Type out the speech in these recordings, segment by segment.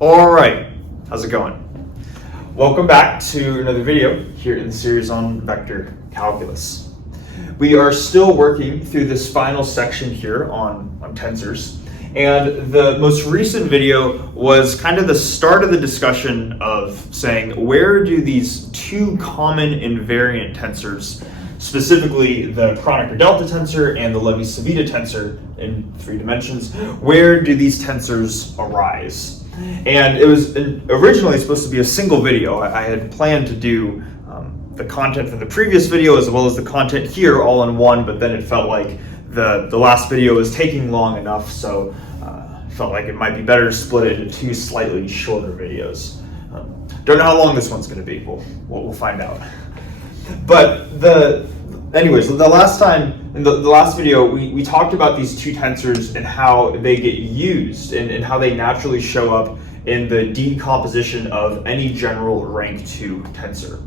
All right, how's it going? Welcome back to another video here in the series on vector calculus. We are still working through this final section here on tensors, and the most recent video was kind of the start of the discussion of saying where do these two common invariant tensors, specifically the Kronecker delta tensor and the Levi-Civita tensor in 3 dimensions, where do these tensors arise? And it was originally supposed to be a single video. I had planned to do the content from the previous video as well as the content here all in one, but then it felt like the last video was taking long enough, so felt like it might be better to split it into 2 slightly shorter videos. Don't know how long this one's going to be. We'll find out. But anyways, the last time in the last video we talked about these two tensors and how they get used and how they naturally show up in the decomposition of any general rank 2 tensor.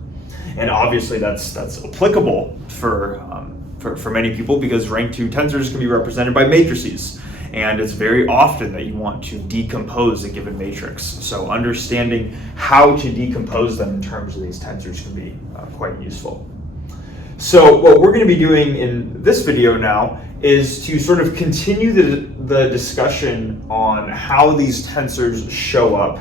And obviously that's applicable for many people because rank 2 tensors can be represented by matrices. And it's very often that you want to decompose a given matrix. So understanding how to decompose them in terms of these tensors can be quite useful. So what we're going to be doing in this video now is to sort of continue the discussion on how these tensors show up.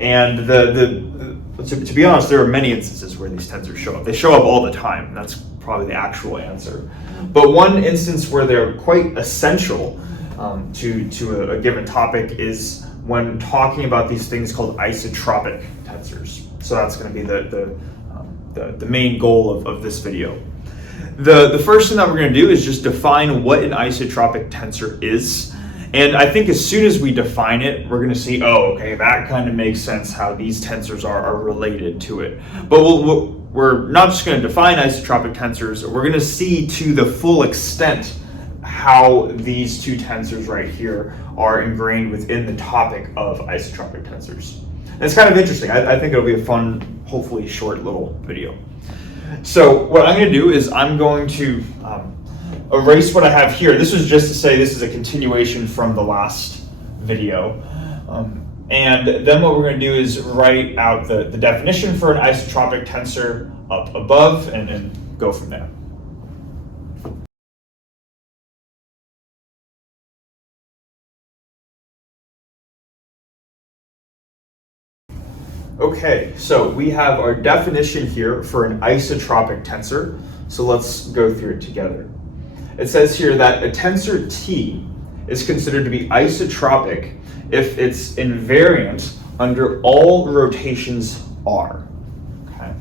And to be honest, there are many instances where these tensors show up. They show up all the time. That's probably the actual answer. But one instance where they're quite essential to a given topic is when talking about these things called isotropic tensors. So that's going to be the main goal of this video. The first thing that we're going to do is just define what an isotropic tensor is. And I think as soon as we define it, we're going to see, oh, okay, that kind of makes sense how these tensors are related to it. But we're not just going to define isotropic tensors, we're going to see to the full extent how these two tensors right here are ingrained within the topic of isotropic tensors. And it's kind of interesting. I think it'll be a fun, hopefully short little video. So what I'm going to do is I'm going to erase what I have here. This was just to say this is a continuation from the last video. And then what we're going to do is write out the definition for an isotropic tensor up above and go from there. Okay, so we have our definition here for an isotropic tensor. So let's go through it together. It says here that a tensor T is considered to be isotropic if it's invariant under all rotations R. Okay.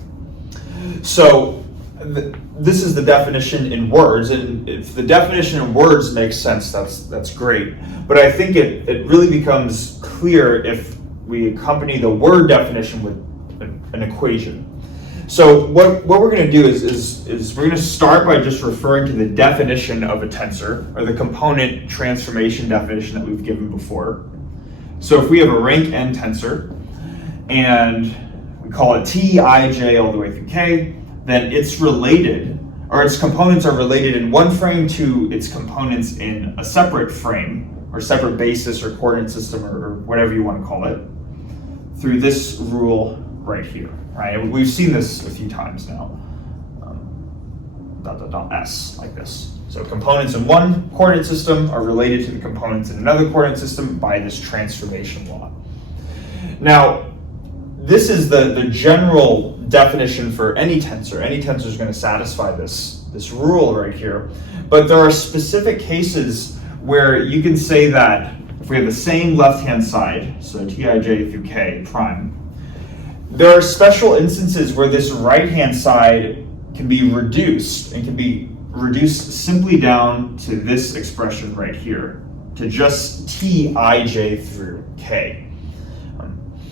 So this is the definition in words, and if the definition in words makes sense, that's great. But I think it really becomes clear if we accompany the word definition with an equation. So what we're going to do is we're going to start by just referring to the definition of a tensor, or the component transformation definition that we've given before. So if we have a rank n tensor, and we call it T, I, J all the way through K, then it's related, or its components are related in one frame to its components in a separate frame, or separate basis or coordinate system, or whatever you want to call it, through this rule right here, right? We've seen this a few times now. S, like this. So components in one coordinate system are related to the components in another coordinate system by this transformation law. Now, this is the general definition for any tensor. Any tensor is going to satisfy this rule right here. But there are specific cases where you can say that if we have the same left-hand side, so Tij through K prime, there are special instances where this right-hand side can be reduced, and can be reduced simply down to this expression right here, to just Tij through K.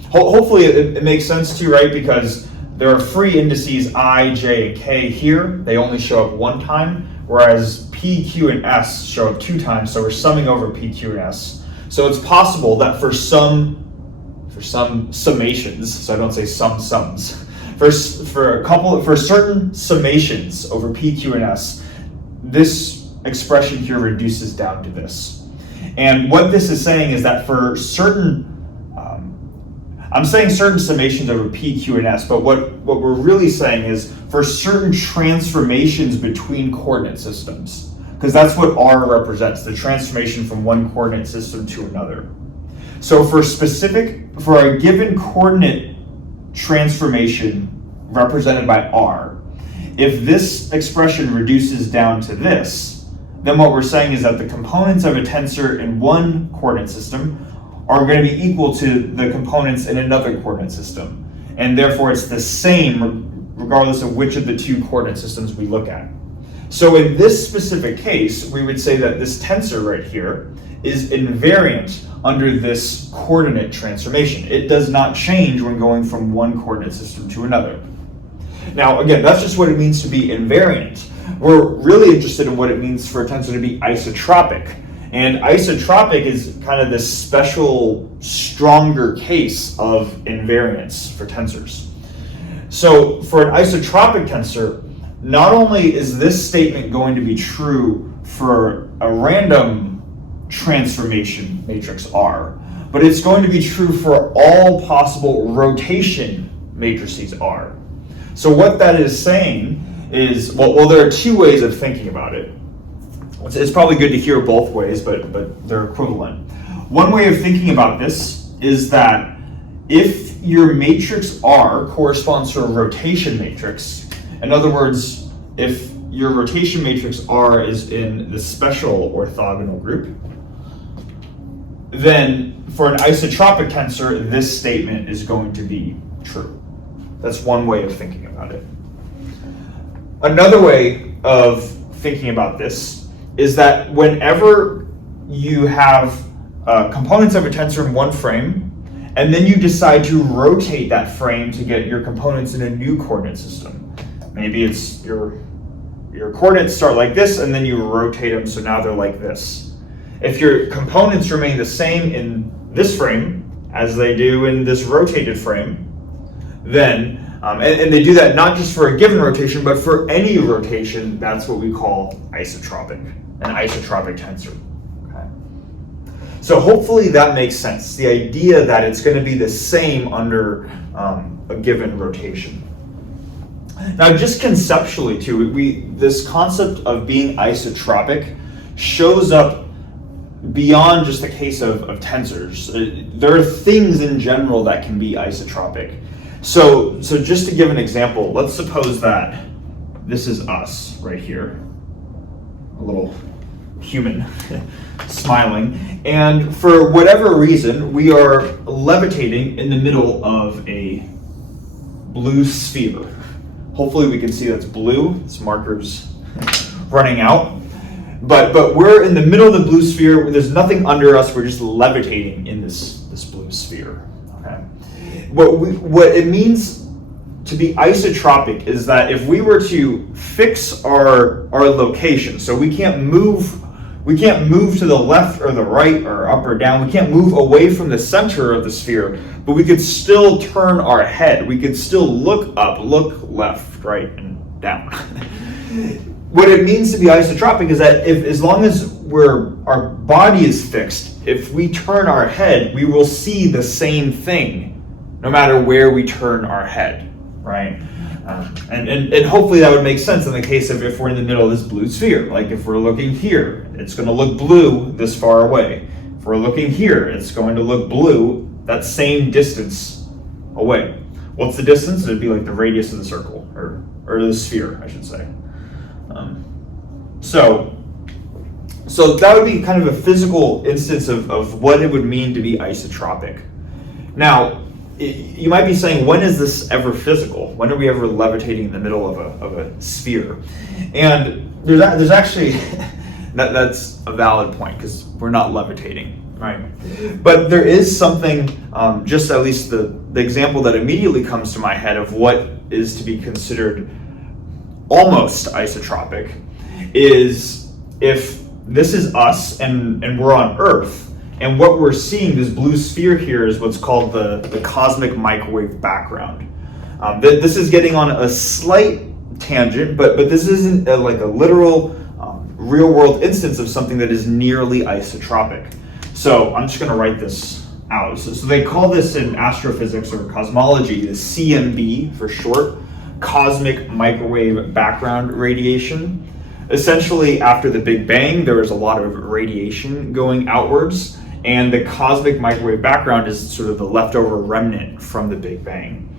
Hopefully it makes sense to you, right? Because there are free indices I, J, and K here. They only show up one time, whereas P, Q, and S show up 2 times, so we're summing over P, Q, and S. So it's possible that for some summations, so I don't say some sums, for certain summations over P, Q, and S, this expression here reduces down to this. And what this is saying is that for certain I'm saying certain summations over P, Q, and S, but what we're really saying is for certain transformations between coordinate systems, because that's what R represents, the transformation from one coordinate system to another. So for a given coordinate transformation represented by R, if this expression reduces down to this, then what we're saying is that the components of a tensor in one coordinate system are going to be equal to the components in another coordinate system. And therefore it's the same regardless of which of the two coordinate systems we look at. So in this specific case, we would say that this tensor right here is invariant under this coordinate transformation. It does not change when going from one coordinate system to another. Now, again, that's just what it means to be invariant. We're really interested in what it means for a tensor to be isotropic. And isotropic is kind of this special, stronger case of invariance for tensors. So for an isotropic tensor, not only is this statement going to be true for a random transformation matrix R, but it's going to be true for all possible rotation matrices R. So what that is saying is, well, there are two ways of thinking about it. It's probably good to hear both ways, but they're equivalent. One way of thinking about this is that if your matrix R corresponds to a rotation matrix, in other words, if your rotation matrix R is in the special orthogonal group, then for an isotropic tensor, this statement is going to be true. That's one way of thinking about it. Another way of thinking about this is that whenever you have components of a tensor in one frame, and then you decide to rotate that frame to get your components in a new coordinate system. Maybe it's your coordinates start like this, and then you rotate them so now they're like this. If your components remain the same in this frame as they do in this rotated frame, then, and they do that not just for a given rotation, but for any rotation, that's what we call isotropic, an isotropic tensor. Okay. So hopefully that makes sense, the idea that it's going to be the same under a given rotation. Now, just conceptually too, this concept of being isotropic shows up beyond just the case of tensors. There are things in general that can be isotropic. So just to give an example, let's suppose that this is us right here, a little human smiling, and for whatever reason, we are levitating in the middle of a blue sphere. Hopefully we can see that's blue. This marker's running out. But we're in the middle of the blue sphere. There's nothing under us. We're just levitating in this blue sphere. Okay. What it means to be isotropic is that if we were to fix our location, so we can't move to the left or the right or up or down. We can't move away from the center of the sphere, but we could still turn our head. We could still look up, look left, right, and down. What it means to be isotropic is that as long as our body is fixed, if we turn our head, we will see the same thing, no matter where we turn our head, right? And hopefully that would make sense in the case of if we're in the middle of this blue sphere. Like if we're looking here, it's going to look blue this far away. If we're looking here, it's going to look blue that same distance away. What's the distance? It'd be like the radius of the circle, or the sphere, I should say. So that would be kind of a physical instance of what it would mean to be isotropic. Now, you might be saying, when is this ever physical? When are we ever levitating in the middle of a sphere? And there's actually, that's a valid point, because we're not levitating, right? But there is something, just at least the example that immediately comes to my head of what is to be considered almost isotropic, is if this is us and we're on Earth, and what we're seeing, this blue sphere here, is what's called the cosmic microwave background. This is getting on a slight tangent, but this isn't like a literal real world instance of something that is nearly isotropic. So I'm just going to write this out. So they call this in astrophysics or cosmology the CMB for short, cosmic microwave background radiation. Essentially, after the Big Bang, there was a lot of radiation going outwards, and the cosmic microwave background is sort of the leftover remnant from the Big Bang.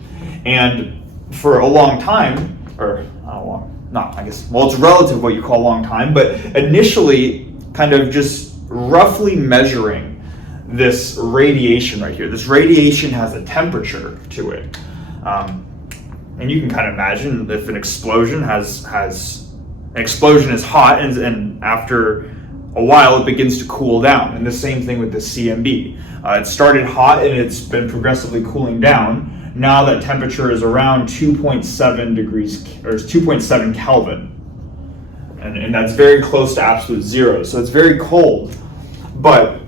And for a long time, or not long, not, I guess, well, it's relative what you call a long time, but initially kind of just roughly measuring this radiation right here. This radiation has a temperature to it. And you can kind of imagine if an explosion an explosion is hot, and after a while it begins to cool down. And the same thing with the CMB. It started hot and it's been progressively cooling down. Now that temperature is around 2.7 degrees, or 2.7 Kelvin. And that's very close to absolute zero. So it's very cold. But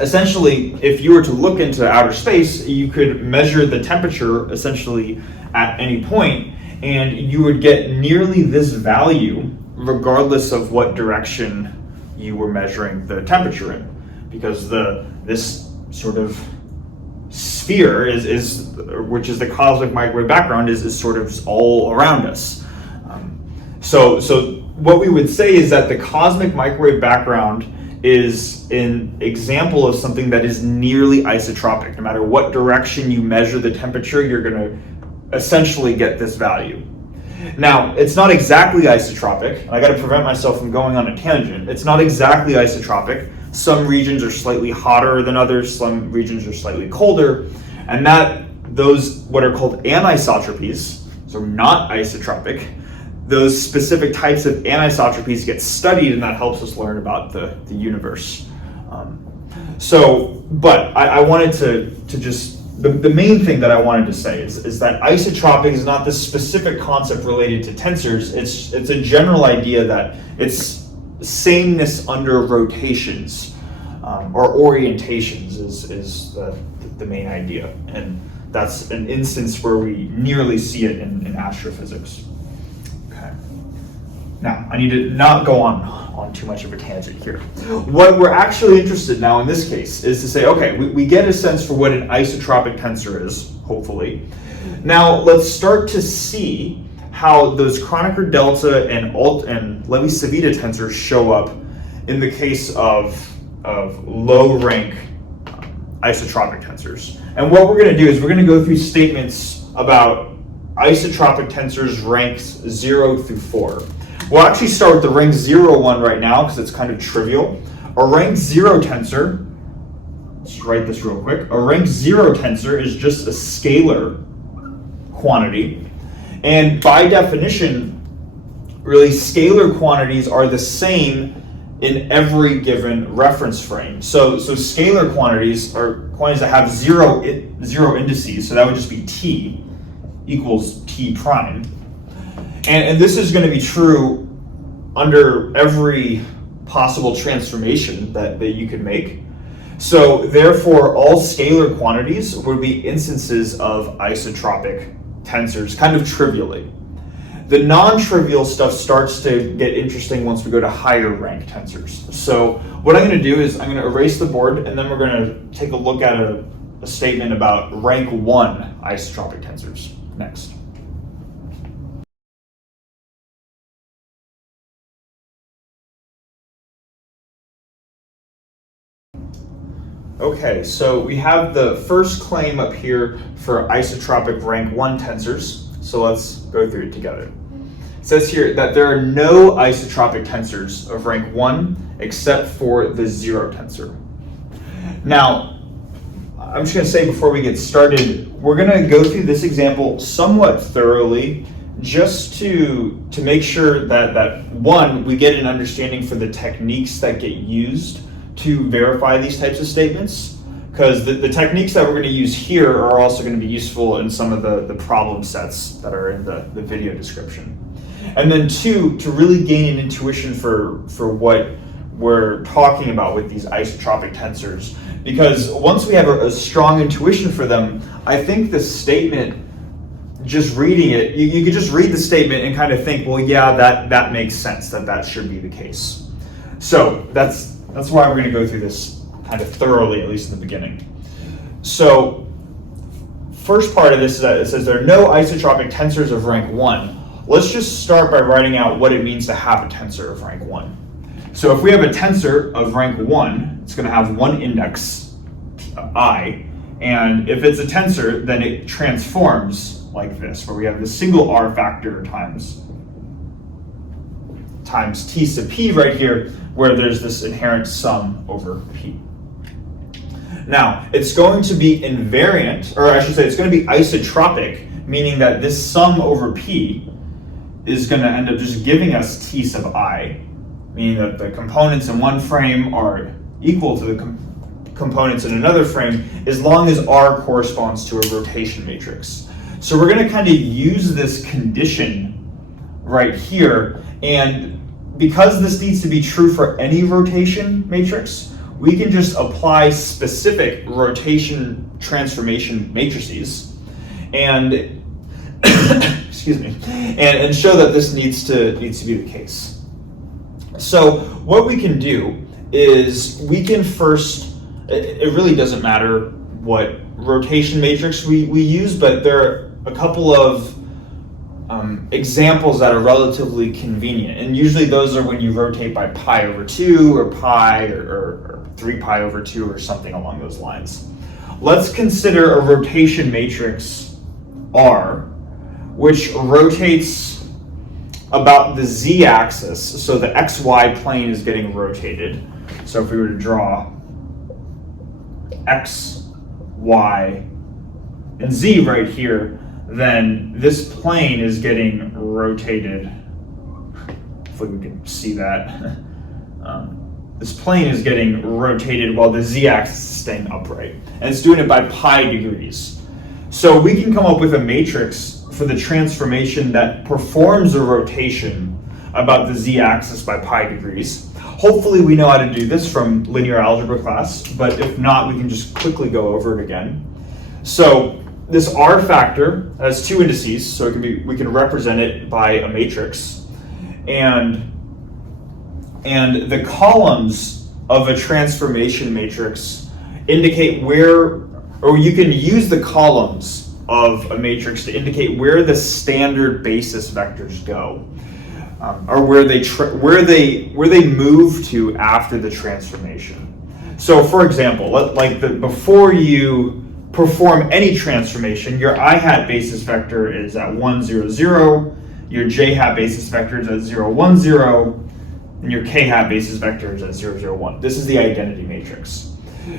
essentially, if you were to look into outer space, you could measure the temperature essentially at any point, and you would get nearly this value regardless of what direction you were measuring the temperature in, because this sort of sphere which is the cosmic microwave background, is sort of all around us. So what we would say is that the cosmic microwave background is an example of something that is nearly isotropic. No matter what direction you measure the temperature, you're going to essentially get this value. Now, it's not exactly isotropic. I got to prevent myself from going on a tangent. It's not exactly isotropic. Some regions are slightly hotter than others, some regions are slightly colder, and those what are called anisotropies, so not isotropic, those specific types of anisotropies get studied, and that helps us learn about the universe. But I wanted to just, the main thing that I wanted to say is that isotropic is not this specific concept related to tensors. It's a general idea that it's sameness under rotations, or orientations is the main idea. And that's an instance where we nearly see it in astrophysics. Okay. Now, I need to not go on too much of a tangent here. What we're actually interested now in this case is to say, okay, we get a sense for what an isotropic tensor is, hopefully. Now, let's start to see how those Kronecker delta and Levi-Civita tensors show up in the case of low rank isotropic tensors. And what we're going to do is we're going to go through statements about isotropic tensors ranks 0 through 4. We'll actually start with the rank 0 one right now because it's kind of trivial. A rank 0 tensor, let's write this real quick. A rank 0 tensor is just a scalar quantity. And by definition, really scalar quantities are the same in every given reference frame. So scalar quantities are quantities that have zero indices, so that would just be t equals t prime. And this is going to be true under every possible transformation that you could make. So therefore, all scalar quantities would be instances of isotropic tensors, kind of trivially. The non-trivial stuff starts to get interesting once we go to higher rank tensors. So what I'm going to do is I'm going to erase the board, and then we're going to take a look at a statement about rank 1 isotropic tensors next. Okay, so we have the first claim up here for isotropic rank 1 tensors. So let's go through it together. It says here that there are no isotropic tensors of rank 1 except for the 0 tensor. Now, I'm just going to say before we get started, we're going to go through this example somewhat thoroughly just to make sure that one, we get an understanding for the techniques that get used to verify these types of statements, because the techniques that we're going to use here are also going to be useful in some of the problem sets that are in the video description. And then two, to really gain an intuition for what we're talking about with these isotropic tensors. Because once we have a strong intuition for them, I think the statement, just reading it, you could just read the statement and kind of think, well, yeah, that makes sense, that should be the case. So that's why we're going to go through this kind of thoroughly, at least in the beginning. So first part of this is that it says there are no isotropic tensors of rank 1. Let's just start by writing out what it means to have a tensor of rank 1. So if we have a tensor of rank 1, it's going to have one index, I, and if it's a tensor, then it transforms like this, where we have the single R factor times T sub P right here, where there's this inherent sum over P. Now, it's going to be invariant, or I should say it's going to be isotropic, meaning that this sum over P is going to end up just giving us T sub I, meaning that the components in one frame are equal to the components in another frame as long as R corresponds to a rotation matrix. So we're going to kind of use this condition right here, and because this needs to be true for any rotation matrix, we can just apply specific rotation transformation matrices and excuse me, and show that this needs to be the case. So what we can do is we can first, it really doesn't matter what rotation matrix we use, but there are a couple of examples that are relatively convenient, and usually those are when you rotate by pi over 2 or pi or 3 pi over 2 or something along those lines. Let's consider a rotation matrix R, which rotates about the z-axis, so the xy plane is getting rotated. So if we were to draw x, y, and z right here, then this plane is getting rotated. Hopefully we can see that. This plane is getting rotated while the z-axis is staying upright. And it's doing it by pi degrees. So we can come up with a matrix for the transformation that performs a rotation about the z-axis by pi degrees. Hopefully we know how to do this from linear algebra class, but if not, we can just quickly go over it again. So this R factor has two indices, so we can represent it by a matrix. And the columns of a transformation matrix indicate where, or you can use the columns of a matrix to indicate where the standard basis vectors go, or where they move to after the transformation. So, for example, before you perform any transformation, your I hat basis vector is at 1, 0, 0. Your j hat basis vector is at 0, 1, 0. And your k hat basis vector is at 0, 0, 1. This is the identity matrix.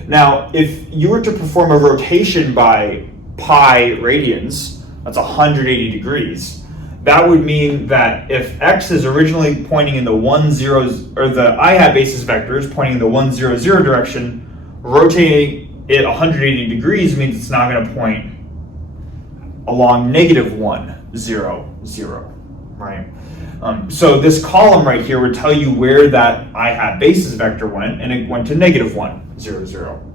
Now, if you were to perform a rotation by pi radians, that's 180 degrees, that would mean that if x is originally pointing in the 1, 0, or the I hat basis vector is pointing in the 1, 0, 0 direction, rotating it 180 degrees means it's now going to point along negative 1, 0, 0, right? So this column right here would tell you where that I hat basis vector went, and it went to negative 1, 0, 0.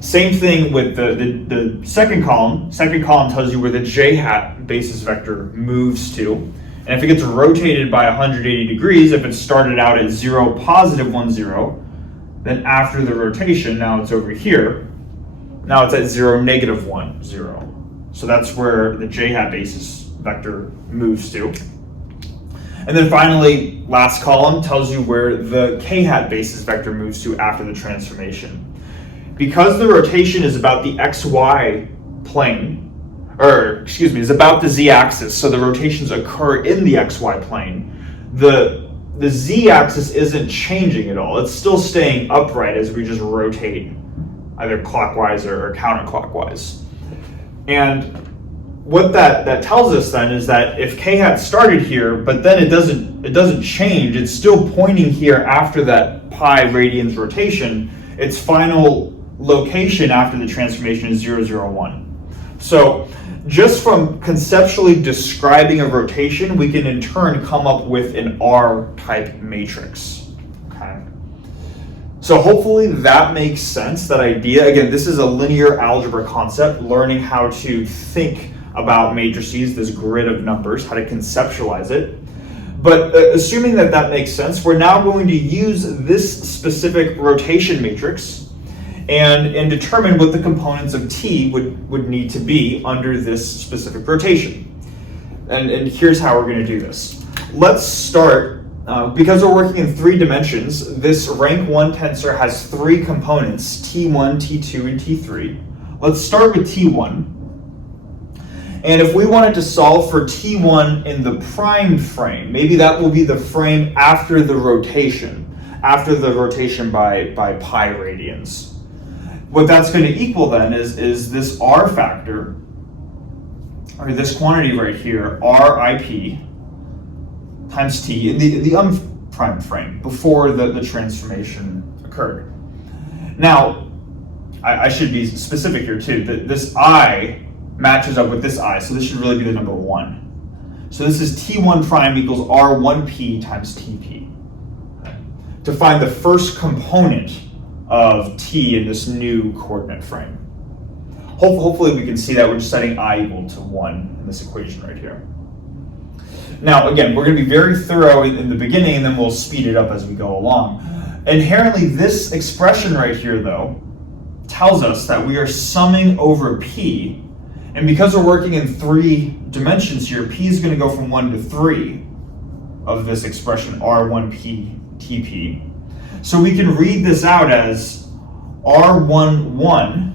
Same thing with the second column. Second column tells you where the j hat basis vector moves to. And if it gets rotated by 180 degrees, if it started out at 0, positive 1, 0, then after the rotation, now it's over here. Now it's at 0, negative 1, 0. So that's where the j hat basis vector moves to. And then finally, last column tells you where the k hat basis vector moves to after the transformation. Because the rotation is about the xy plane, is about the z-axis, so the rotations occur in the xy plane, the z-axis isn't changing at all. It's still staying upright as we just rotate either clockwise or counterclockwise. And what that tells us then is that if k hat started here, but then it doesn't change, it's still pointing here after that pi radians rotation, its final location after the transformation is 0, 0, 1. So just from conceptually describing a rotation, we can in turn come up with an R-type matrix. Okay. So hopefully that makes sense, that idea. Again, this is a linear algebra concept, learning how to think about matrices, this grid of numbers, how to conceptualize it. But assuming that makes sense, we're now going to use this specific rotation matrix and determine what the components of t would need to be under this specific rotation. And here's how we're going to do this. Let's start, because we're working in 3 dimensions, this rank 1 tensor has 3 components, t1, t2, and t3. Let's start with t1. And if we wanted to solve for t1 in the primed frame, maybe that will be the frame after the rotation by pi radians. What that's going to equal then is this r factor, or this quantity right here, RIP, times t in the unprimed frame before the transformation occurred. Now, I should be specific here too, that this I matches up with this I, so this should really be the number 1. So this is t1 prime equals r1p times tp. To find the first component of t in this new coordinate frame. Hopefully we can see that we're just setting I equal to 1 in this equation right here. Now again, we're going to be very thorough in the beginning and then we'll speed it up as we go along. Inherently, this expression right here though tells us that we are summing over p, and because we're working in 3 dimensions here, p is going to go from 1 to 3 of this expression r1p tp. So we can read this out as r11.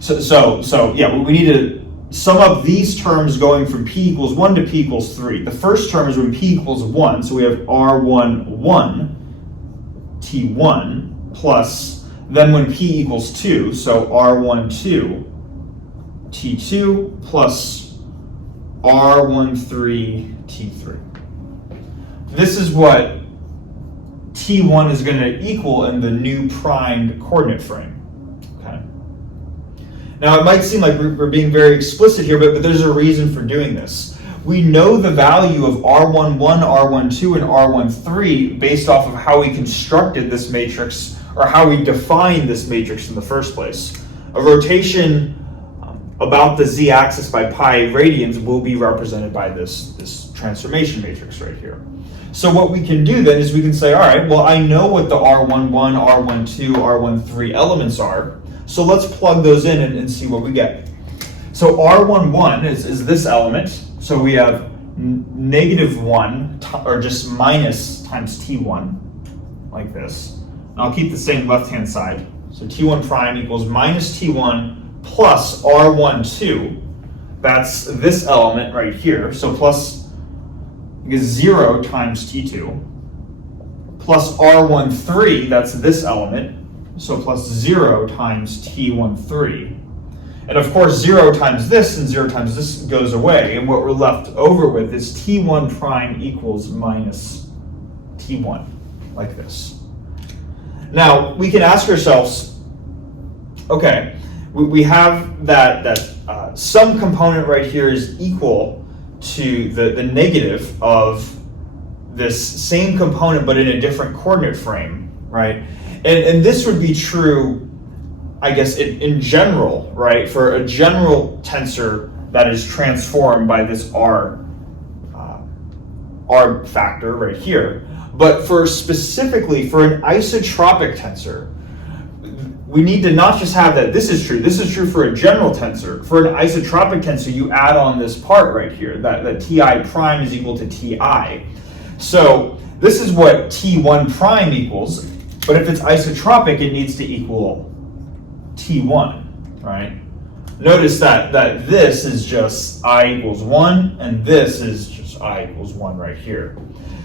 So yeah, we need to sum up these terms going from p equals 1 to p equals 3. The first term is when p equals 1, so we have r11 t1 plus, then when p equals 2, so r12 t2 plus r13 t3. This is what t1 is going to equal in the new primed coordinate frame. Okay. Now it might seem like we're being very explicit here, but there's a reason for doing this. We know the value of r11, r12, and r13 based off of how we constructed this matrix, or how we defined this matrix in the first place. A rotation about the z-axis by pi radians will be represented by this transformation matrix right here. So what we can do then is we can say, all right, well, I know what the r11, r12, r13 elements are, so let's plug those in and see what we get. So r11 is this element, so we have -1, or just minus times t1, like this. And I'll keep the same left-hand side. So t1 prime equals minus t1 plus r12, that's this element right here, so plus is 0 times t2, plus r13, that's this element, so plus 0 times t13. And of course 0 times this and 0 times this goes away, and what we're left over with is t1 prime equals minus t1, like this. Now we can ask ourselves, okay, we have that some component right here is equal to the negative of this same component but in a different coordinate frame, right? And this would be true, I guess, in general, right? For a general tensor that is transformed by this r factor right here. But specifically for an isotropic tensor, we need to not just have that this is true for a general tensor. For an isotropic tensor, you add on this part right here, that ti prime is equal to ti. So this is what t1 prime equals, but if it's isotropic, it needs to equal t1, right? Notice that this is just I equals 1, and this is just I equals 1 right here.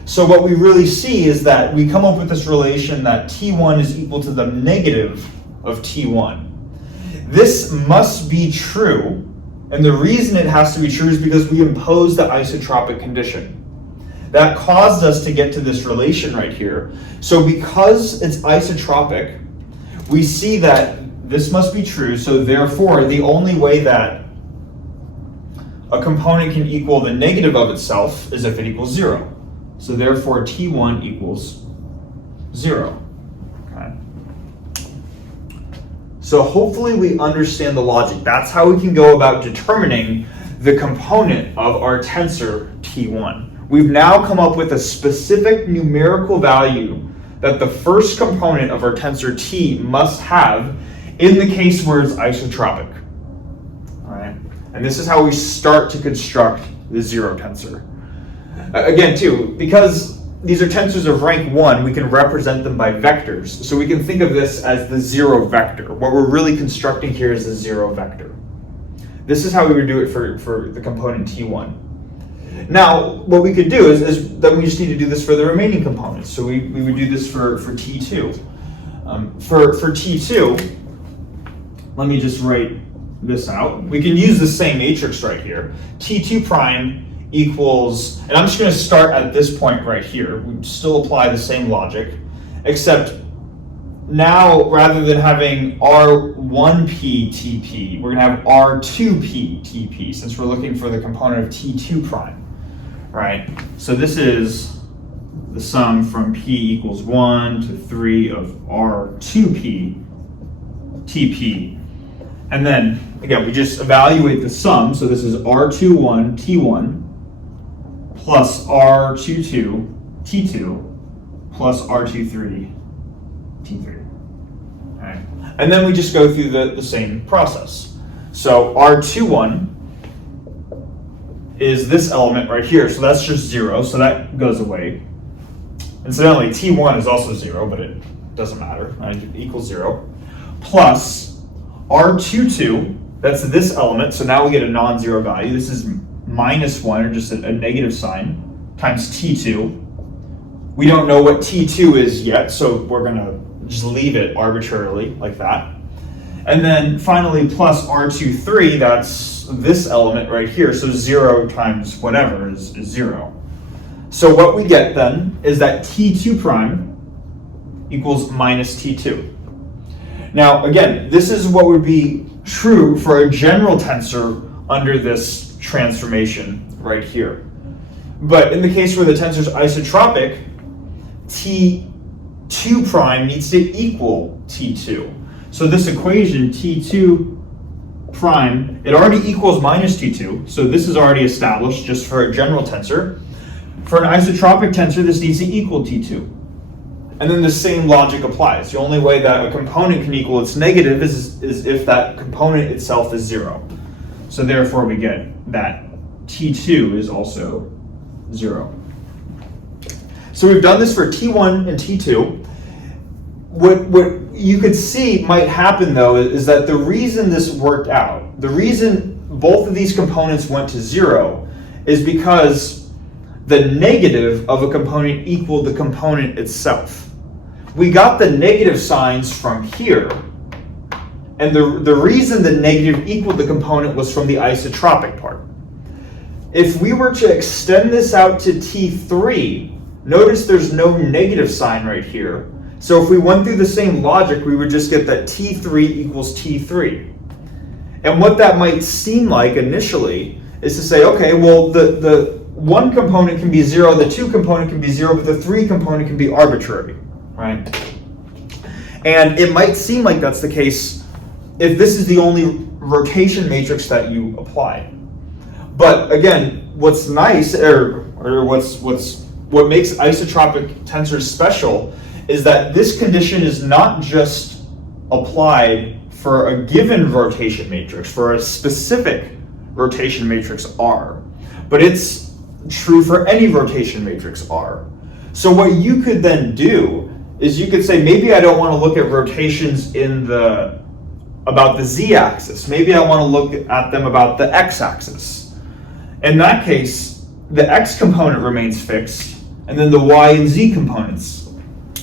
So what we really see is that we come up with this relation that t1 is equal to the negative of t1. This must be true, and the reason it has to be true is because we impose the isotropic condition. That caused us to get to this relation right here. So because it's isotropic, we see that this must be true, so therefore the only way that a component can equal the negative of itself is if it equals 0. So therefore t1 equals 0. Okay. So hopefully we understand the logic. That's how we can go about determining the component of our tensor t1. We've now come up with a specific numerical value that the first component of our tensor T must have in the case where it's isotropic. All right? And this is how we start to construct the zero tensor. Again, too, because these are tensors of rank 1, we can represent them by vectors. So we can think of this as the zero vector. What we're really constructing here is the zero vector. This is how we would do it for the component T1. Now, what we could do is then we just need to do this for the remaining components. So we would do this for T2. For T2, let me just write this out. We can use the same matrix right here. T2 prime equals, and I'm just going to start at this point right here. We still apply the same logic, except now rather than having R1p TP, we're going to have R2p TP since we're looking for the component of T2 prime, right? So this is the sum from p equals 1 to 3 of R2p TP. And then, again, we just evaluate the sum. So this is R21 T1 plus R22 T2 plus R23 T3. All right. And then we just go through the same process. So R21 is this element right here. So that's just 0. So that goes away. Incidentally, T1 is also 0, but it doesn't matter. It equals 0. Plus R22, that's this element. So now we get a non-zero value. This is minus 1, or just a negative sign, times T2. We don't know what T2 is yet, so we're going to just leave it arbitrarily like that. And then finally, plus R23, that's this element right here. So 0 times whatever is 0. So what we get then is that T2 prime equals minus T2. Now, again, this is what would be true for a general tensor under this transformation right here. But in the case where the tensor is isotropic, T2 prime needs to equal T2. So this equation, T2 prime, it already equals minus T2. So this is already established just for a general tensor. For an isotropic tensor, this needs to equal T2. And then the same logic applies. The only way that a component can equal its negative is if that component itself is 0. So therefore we get that T2 is also 0. So we've done this for T1 and T2. What you could see might happen though is that the reason this worked out, the reason both of these components went to 0 is because the negative of a component equaled the component itself. We got the negative signs from here, and the reason the negative equaled the component was from the isotropic part. If we were to extend this out to T3, notice there's no negative sign right here. So if we went through the same logic, we would just get that T3 equals T3. And what that might seem like initially is to say, okay, well, the 1 component can be 0, the 2 component can be 0, but the 3 component can be arbitrary, right? And it might seem like that's the case if this is the only rotation matrix that you apply. But again, what's nice, or what makes isotropic tensors special is that this condition is not just applied for a given rotation matrix, for a specific rotation matrix R, but it's true for any rotation matrix R. So what you could then do is you could say, maybe I don't want to look at rotations about the z-axis. Maybe I want to look at them about the x-axis. In that case, the x component remains fixed, and then the y and z components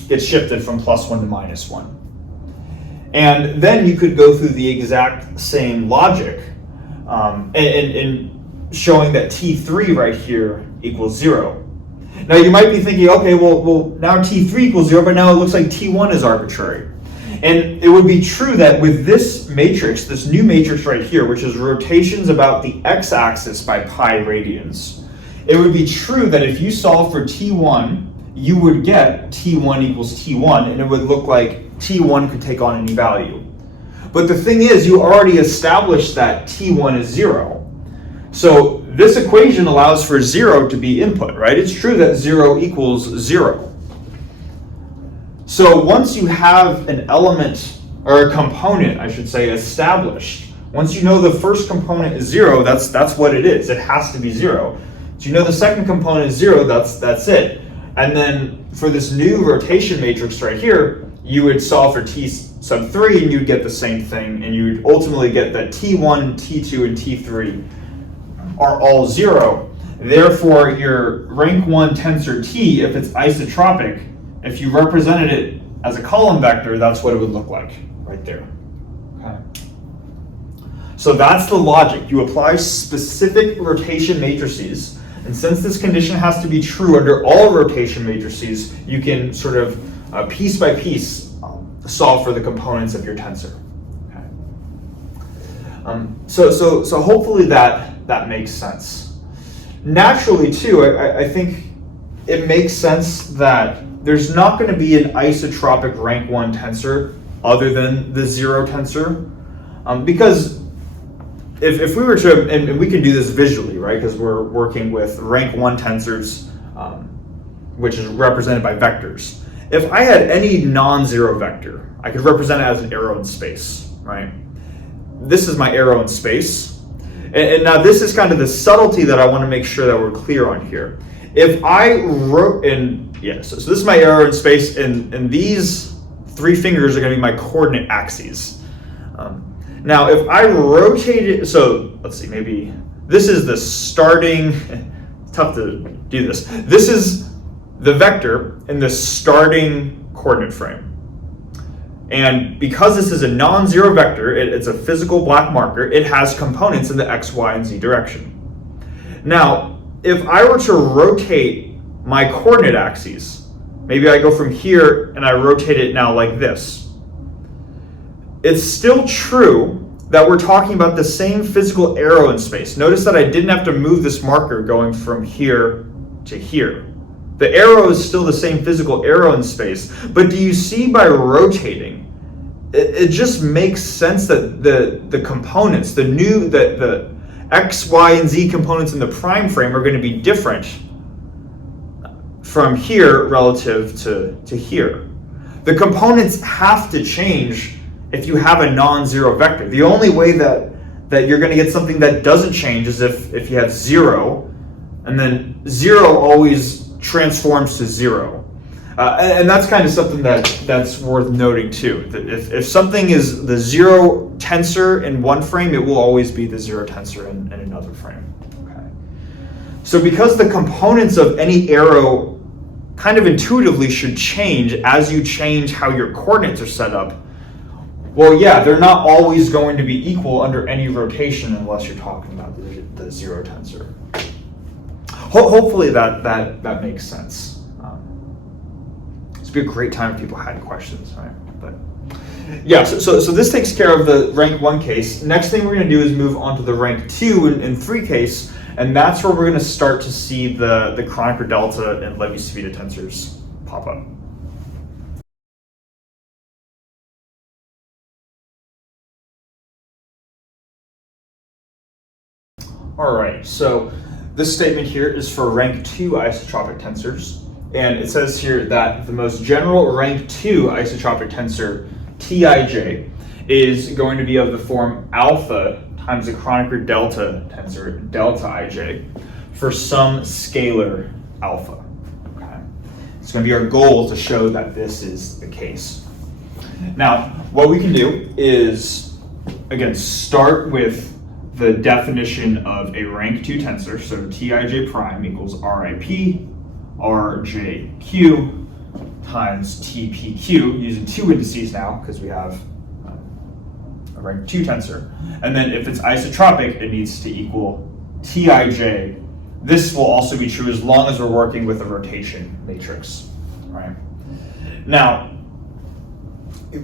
get shifted from +1 to -1. And then you could go through the exact same logic and showing that T3 right here equals 0. Now you might be thinking, okay, well now T3 equals 0, but now it looks like T1 is arbitrary. And it would be true that with this matrix, this new matrix right here, which is rotations about the x-axis by pi radians, it would be true that if you solve for T1, you would get T1 equals T1, and it would look like T1 could take on any value. But the thing is, you already established that T1 is 0. So this equation allows for 0 to be input, right? It's true that 0 equals 0. So once you have an element, or a component, I should say, established, once you know the first component is 0, that's what it is. It has to be 0. So you know the second component is 0, that's it. And then for this new rotation matrix right here, you would solve for t sub 3 and you'd get the same thing, and you would ultimately get that t1, t2, and t3 are all 0. Therefore, your rank 1 tensor T, if it's isotropic, if you represented it as a column vector, that's what it would look like right there. Okay. So that's the logic. You apply specific rotation matrices, and since this condition has to be true under all rotation matrices, you can sort of piece by piece solve for the components of your tensor. Okay. So hopefully that makes sense. Naturally, too, I think it makes sense that there's not going to be an isotropic rank 1 tensor other than the 0 tensor, because if we were to, and we can do this visually, right, because we're working with rank 1 tensors, which is represented by vectors. If I had any non-zero vector, I could represent it as an arrow in space, right? This is my arrow in space. And now this is kind of the subtlety that I want to make sure that we're clear on here. If I wrote in, so this is my arrow in space, and these 3 fingers are going to be my coordinate axes. Now if I rotate it, so let's see, maybe this is the starting, it's tough to do this. This is the vector in the starting coordinate frame. And because this is a non-zero vector, it's a physical black marker, it has components in the x, y, and z direction. Now, if I were to rotate my coordinate axes, maybe I go from here and I rotate it now like this. It's still true that we're talking about the same physical arrow in space. Notice that I didn't have to move this marker going from here to here. The arrow is still the same physical arrow in space, but do you see by rotating, it just makes sense that the components, the x, y, and z components in the prime frame are going to be different from here relative to here. The components have to change if you have a non-zero vector. The only way that you're going to get something that doesn't change is if you have 0, and then 0 always transforms to 0. And that's kind of something that's worth noting too. That if something is the 0 tensor in one frame, it will always be the 0 tensor in another frame. Okay. So because the components of any arrow kind of intuitively should change as you change how your coordinates are set up, well, yeah, they're not always going to be equal under any rotation unless you're talking about the 0 tensor. Hopefully that makes sense. This would be a great time if people had questions, right? But yeah, so this takes care of the rank 1 case. Next thing we're going to do is move on to the rank 2 and 3 case, and that's where we're going to start to see the Kronecker delta and Levi-Civita tensors pop up. All right, so this statement here is for rank 2 isotropic tensors, and it says here that the most general rank 2 isotropic tensor, Tij, is going to be of the form alpha times the Kronecker delta tensor, delta ij, for some scalar alpha. Okay. It's going to be our goal to show that this is the case. Now, what we can do is, again, start with the definition of a rank 2 tensor. So Tij prime equals RIP RJQ times TPQ, using 2 indices now because we have a rank 2 tensor. And then if it's isotropic, it needs to equal Tij. This will also be true as long as we're working with a rotation matrix, right? Now,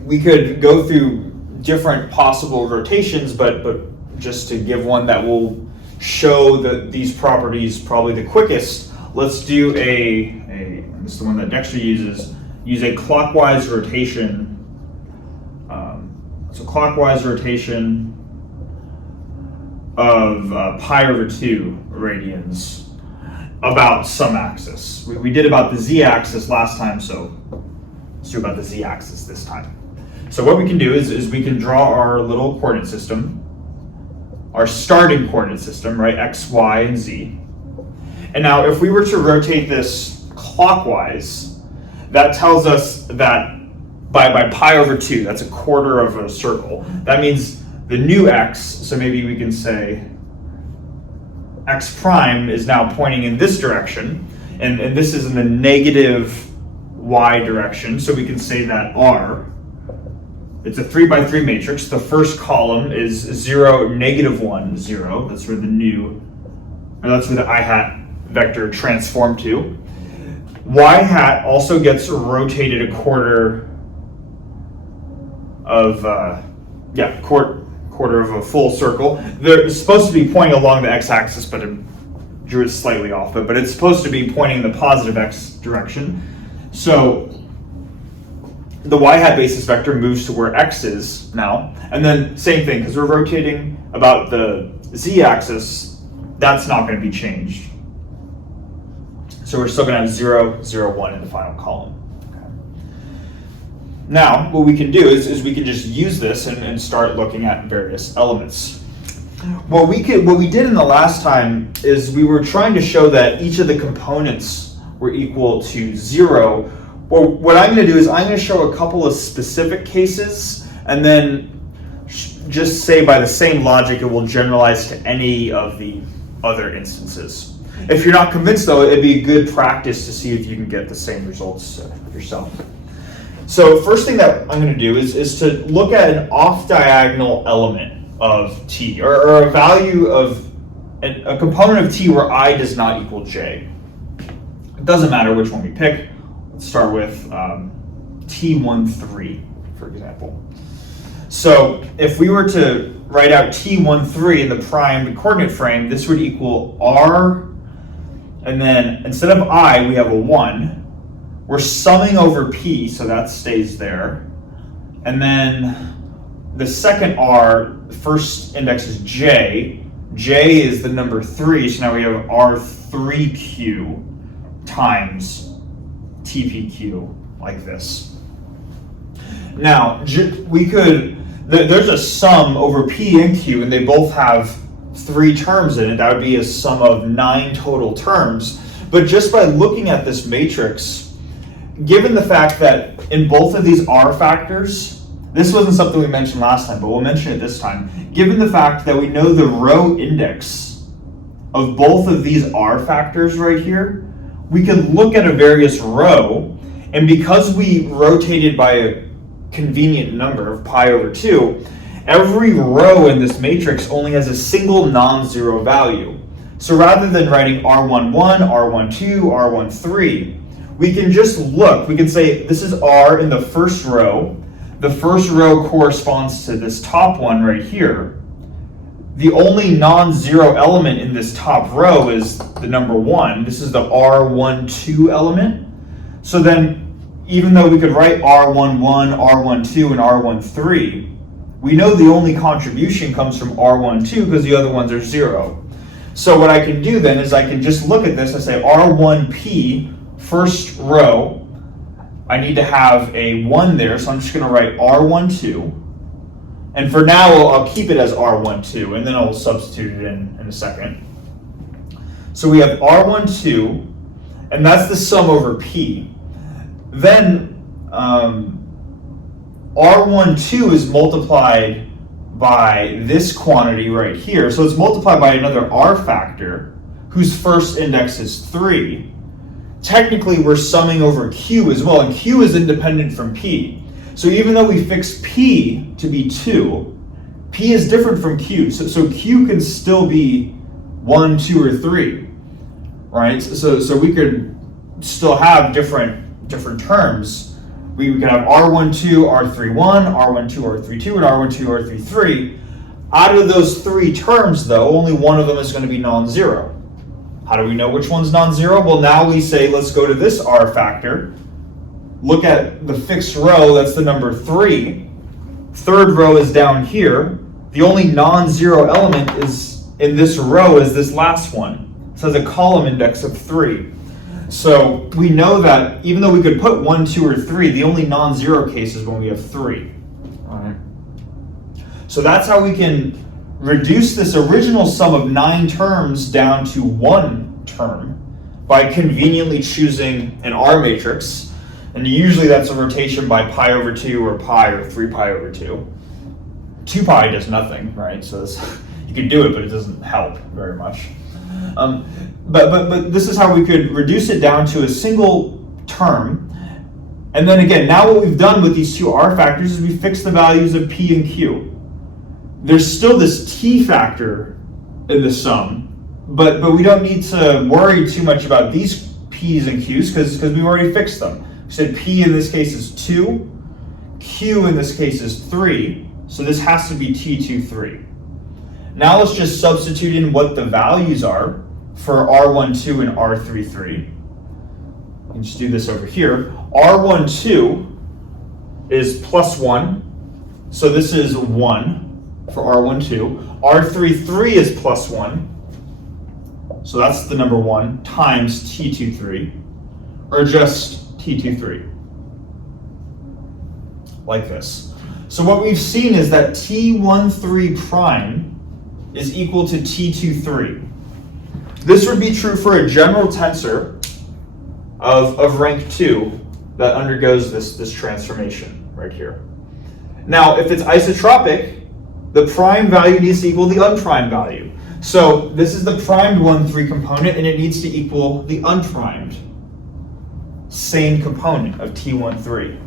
we could go through different possible rotations, but just to give one that will show these properties probably the quickest, let's do this is the one that Dexter uses, use a clockwise rotation. So clockwise rotation of pi over 2 radians about some axis. We did about the z-axis last time, so Let's do about the z-axis this time. So what we can do is we can draw our little coordinate system, our starting coordinate system, right? X, Y, and Z. And now if we were to rotate this clockwise, that tells us that by pi over 2, that's a quarter of a circle. That means the new x, so maybe we can say x prime is now pointing in this direction, and this is in the negative y direction, so we can say that R, it's a 3 by 3 matrix. The first column is 0, -1, 0. That's where that's where the I hat vector transformed to. Y hat also gets rotated a quarter of quarter of a full circle. They're supposed to be pointing along the x-axis, but I drew it slightly off. But it's supposed to be pointing in the positive x direction. So the y hat basis vector moves to where x is now, and then same thing, because we're rotating about the z-axis, that's not going to be changed. So we're still going to have 0, 0, 1 in the final column. Okay. Now, what we can do is we can just use this and start looking at various elements. What we did in the last time is we were trying to show that each of the components were equal to 0. Well, what I'm going to do is I'm going to show a couple of specific cases, and then just say by the same logic it will generalize to any of the other instances. If you're not convinced, though, it'd be a good practice to see if you can get the same results yourself. So first thing that I'm going to do is to look at an off-diagonal element of T, or a value of a component of T where I does not equal J. It doesn't matter which one we pick. Let's start with T13, for example. So if we were to write out T13 in the prime coordinate frame, this would equal R, and then instead of I, we have a 1. We're summing over P, so that stays there. And then the second R, the first index is J. J is the number 3, so now we have R3Q times TPQ, like this. Now, there's a sum over P and Q, and they both have 3 terms in it. That would be a sum of 9 total terms. But just by looking at this matrix, given the fact that in both of these R factors, this wasn't something we mentioned last time, but we'll mention it this time. Given the fact that we know the row index of both of these R factors right here, we can look at a various row, and because we rotated by a convenient number of pi over 2, every row in this matrix only has a single non-zero value. So rather than writing R11, R12, R13, we can just look, we can say this is R in the first row. The first row corresponds to this top one right here. The only non-zero element in this top row is the number 1. This is the R12 element. So then, even though we could write R11, R12, and R13, we know the only contribution comes from R12 because the other ones are 0. So what I can do then is I can just look at this and say R1P, first row, I need to have a 1 there, so I'm just going to write R12. And for now, I'll keep it as R12, and then I'll substitute it in a second. So we have R12, and that's the sum over P. Then R12 is multiplied by this quantity right here. So it's multiplied by another R factor, whose first index is 3. Technically, we're summing over Q as well, and Q is independent from P. So even though we fix P to be 2, P is different from Q. So Q can still be 1, 2, or 3, right? So we could still have different terms. We could have R12, R31, R12, R32, and R12, R33. Out of those 3 terms, though, only one of them is going to be non-zero. How do we know which one's non-zero? Well, now we say, let's go to this R factor. Look at the fixed row, that's the number 3. Third row is down here. The only non-zero element is in this row is this last one. So it has a column index of 3. So we know that even though we could put 1, 2, or 3, the only non-zero case is when we have 3. All right. So that's how we can reduce this original sum of 9 terms down to 1 term by conveniently choosing an R matrix. And usually that's a rotation by pi over 2 or pi or 3 pi over 2. 2 pi does nothing, right? So you can do it, but it doesn't help very much. But this is how we could reduce it down to a single term. And then again, now what we've done with these two R factors is we fixed the values of P and Q. There's still this T factor in the sum, but we don't need to worry too much about these P's and Q's because we've already fixed them. We said P in this case is 2, Q in this case is 3, so this has to be T23. Now let's just substitute in what the values are for R12 and R33. You can just do this over here. R12 is plus 1, so this is 1 for R12. R33 is plus 1, so that's the number 1 times T23, or just T23, like this. So what we've seen is that T13 prime is equal to T23. This would be true for a general tensor of rank 2 that undergoes this transformation right here. Now, if it's isotropic, the prime value needs to equal the unprimed value. So this is the primed 1,3 component, and it needs to equal the unprimed same component of T13.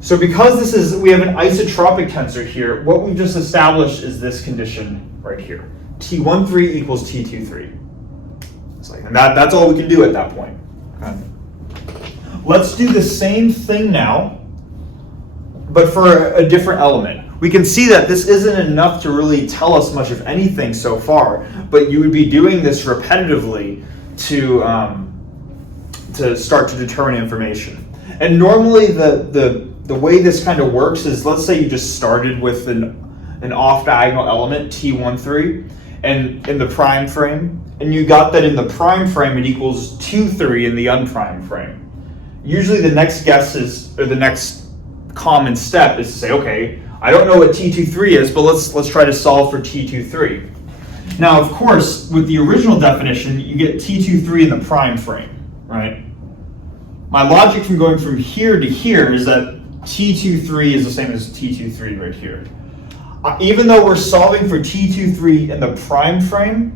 So because we have an isotropic tensor here, what we've just established is this condition right here. T13 equals T23. And that's all we can do at that point. Okay. Let's do the same thing now, but for a different element. We can see that this isn't enough to really tell us much of anything so far, but you would be doing this repetitively to start to determine information. And normally the way this kind of works is, let's say you just started with an off-diagonal element, T13, and in the prime frame, and you got that in the prime frame it equals 2,3 in the unprimed frame. Usually the next guess is, or the next common step is to say, okay, I don't know what T23 is, but let's try to solve for T23. Now, of course, with the original definition, you get T23 in the prime frame, right? My logic from going from here to here is that T23 is the same as T23 right here. Even though we're solving for T23 in the prime frame,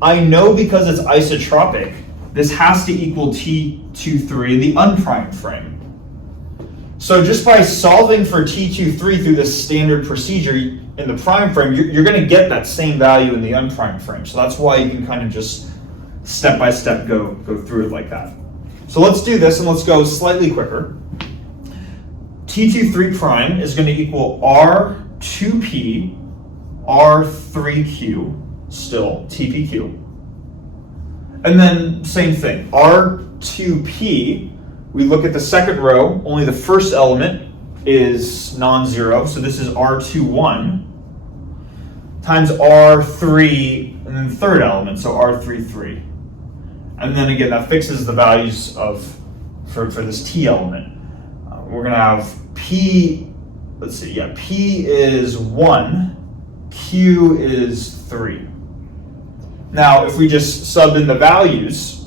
I know because it's isotropic, this has to equal T23 in the unprimed frame. So just by solving for T23 through this standard procedure in the prime frame, you're going to get that same value in the unprimed frame. So that's why you can kind of just step by step go through it like that. So let's do this, and let's go slightly quicker. T23 prime is going to equal R2P, R3Q, still TPQ. And then same thing, R2P, we look at the second row, only the first element is non-zero, so this is R21 times R3, and then the third element, so R33. And then again, that fixes the values for this T element. We're going to have P, let's see, yeah, P is 1, Q is 3. Now, if we just sub in the values,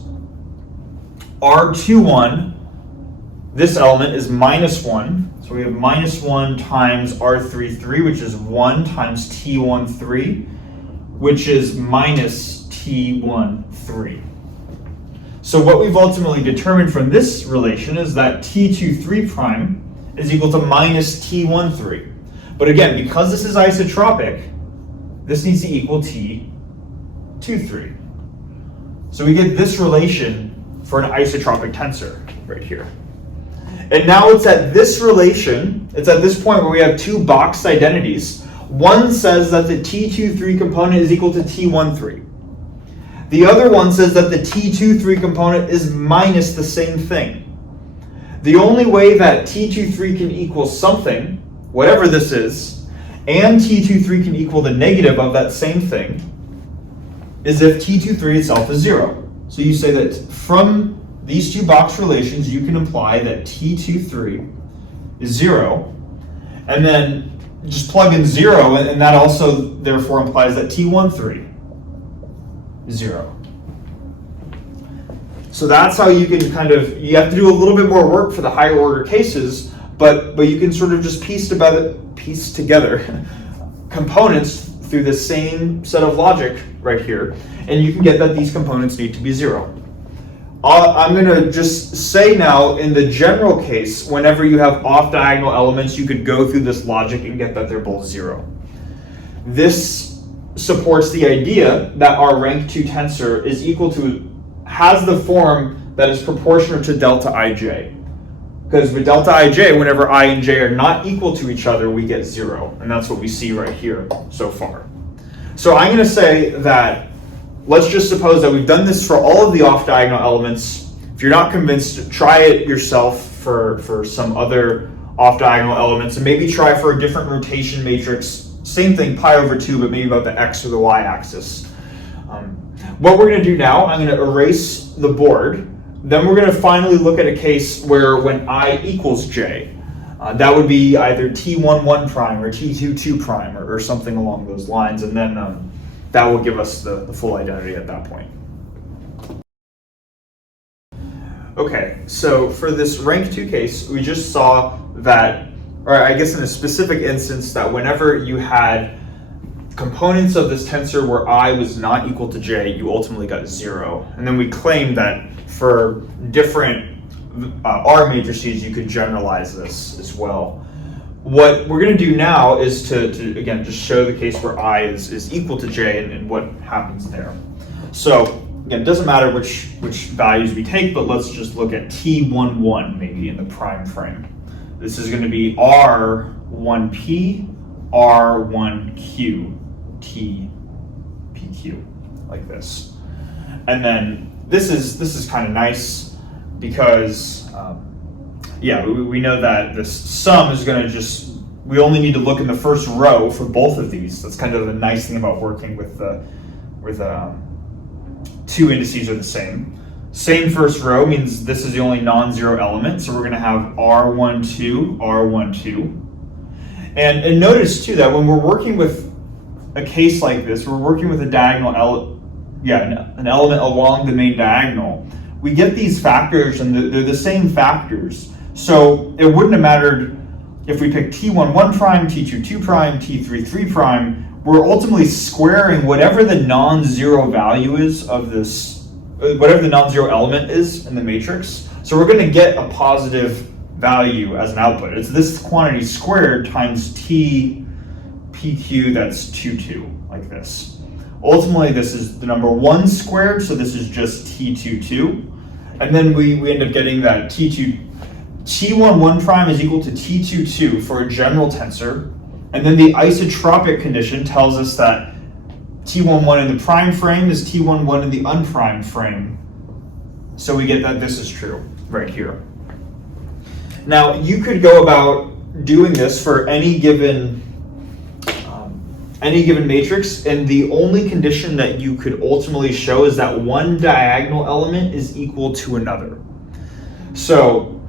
R21, this element is minus 1. So we have minus 1 times R33, which is 1 times T13, which is minus T13. So what we've ultimately determined from this relation is that T23 prime is equal to minus T13. But again, because this is isotropic, this needs to equal T23. So we get this relation for an isotropic tensor right here. And now it's at this relation, it's at this point where we have two boxed identities. One says that the T23 component is equal to T13. The other one says that the T23 component is minus the same thing. The only way that T23 can equal something, whatever this is, and T23 can equal the negative of that same thing, is if T23 itself is 0. So you say that from these two box relations, you can imply that T23 is 0, and then just plug in 0, and that also therefore implies that T13 is 0. So that's how you can you have to do a little bit more work for the higher order cases, but you can sort of just piece together components through the same set of logic right here, and you can get that these components need to be 0. I'm going to just say now, in the general case, whenever you have off-diagonal elements, you could go through this logic and get that they're both 0. This supports the idea that our rank 2 tensor has the form that is proportional to delta ij. Because with delta ij, whenever I and j are not equal to each other, we get 0. And that's what we see right here so far. So I'm going to say that, let's just suppose that we've done this for all of the off-diagonal elements. If you're not convinced, try it yourself for some other off-diagonal elements, and maybe try for a different rotation matrix. Same thing, pi over 2, but maybe about the x or the y axis. What we're going to do now, I'm going to erase the board. Then we're going to finally look at a case where when I equals j, that would be either T11 prime or T22 prime or something along those lines, and then that will give us the full identity at that point. Okay, so for this rank 2 case, we just saw that, or I guess in a specific instance, that whenever you had components of this tensor where I was not equal to j, you ultimately got 0. And then we claimed that for different R matrices, you could generalize this as well. What we're going to do now is to again, just show the case where I is equal to j and what happens there. So again, it doesn't matter which values we take, but let's just look at T11 maybe in the prime frame. This is going to be R1P, R1Q, TPQ, like this. And then this is kind of nice because we know that this sum is going to we only need to look in the first row for both of these. That's kind of the nice thing about working with two indices are the same. Same first row means this is the only non-zero element, so we're going to have R12, R12. And notice too that when we're working with a case like this, we're working with a diagonal an element along the main diagonal. We get these factors, and they're the same factors. So it wouldn't have mattered if we picked T11 prime, T22 prime, T33 prime. We're ultimately squaring whatever the non-zero value is of this, whatever the non-zero element is in the matrix. So we're going to get a positive value as an output. It's this quantity squared times T PQ, that's 2, like this. Ultimately, this is the number 1 squared, so this is just T22. And then we end up getting that T11 prime is equal to T22 for a general tensor. And then the isotropic condition tells us that T11 in the prime frame is T11 in the unprimed frame. So we get that this is true right here. Now, you could go about doing this for any given matrix, and the only condition that you could ultimately show is that one diagonal element is equal to another. So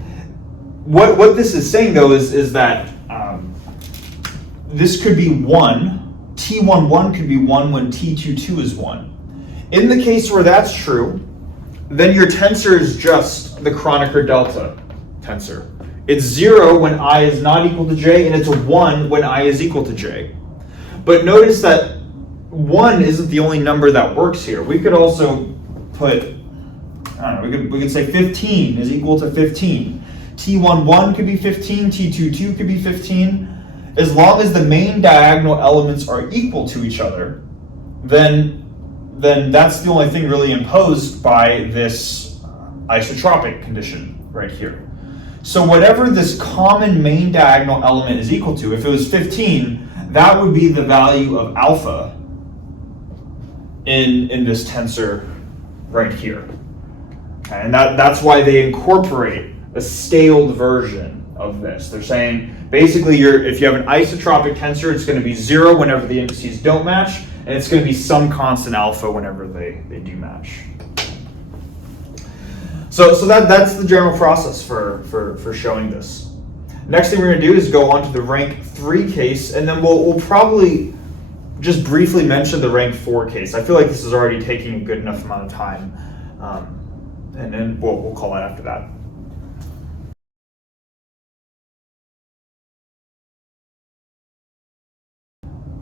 what this is saying though is that this could be 1, T11 could be 1 when T22 is 1. In the case where that's true, then your tensor is just the Kronecker delta tensor. It's 0 when I is not equal to j, and it's 1 when I is equal to j. But notice that 1 isn't the only number that works here. We could also put, I don't know, we could say 15 is equal to 15. T11 could be 15, T22 could be 15. As long as the main diagonal elements are equal to each other, then that's the only thing really imposed by this isotropic condition right here. So whatever this common main diagonal element is equal to, if it was 15, that would be the value of alpha in this tensor right here. Okay, and that's why they incorporate a scaled version of this. They're saying basically if you have an isotropic tensor, it's going to be 0 whenever the indices don't match, and it's going to be some constant alpha whenever they do match. So that's the general process for showing this. Next thing we're going to do is go on to the rank 3 case, and then we'll probably just briefly mention the rank 4 case. I feel like this is already taking a good enough amount of time, and then we'll call it after that.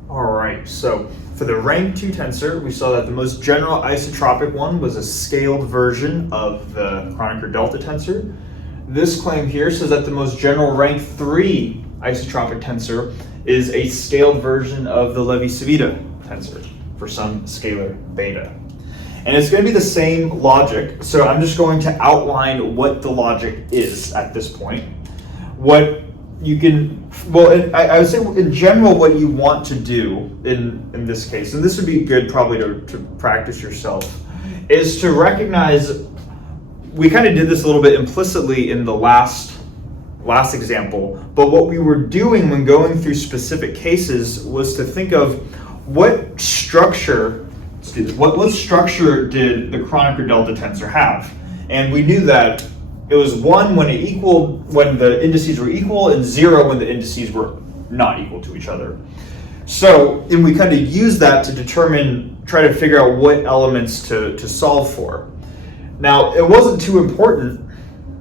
All right, so for the rank 2 tensor, we saw that the most general isotropic one was a scaled version of the Kronecker delta tensor. This claim here says that the most general rank 3 isotropic tensor is a scaled version of the Levi-Civita tensor for some scalar beta. And it's going to be the same logic, so I'm just going to outline what the logic is at this point. What you can, well, I would say in general what you want to do in this case, and this would be good probably to practice yourself, is to recognize, we kind of did this a little bit implicitly in the last example, but what we were doing when going through specific cases was to think of what structure, what structure did the Kronecker delta tensor have? And we knew that it was 1 when the indices were equal, and 0 when the indices were not equal to each other. So, and we kind of used that to try to figure out what elements to solve for. Now, it wasn't too important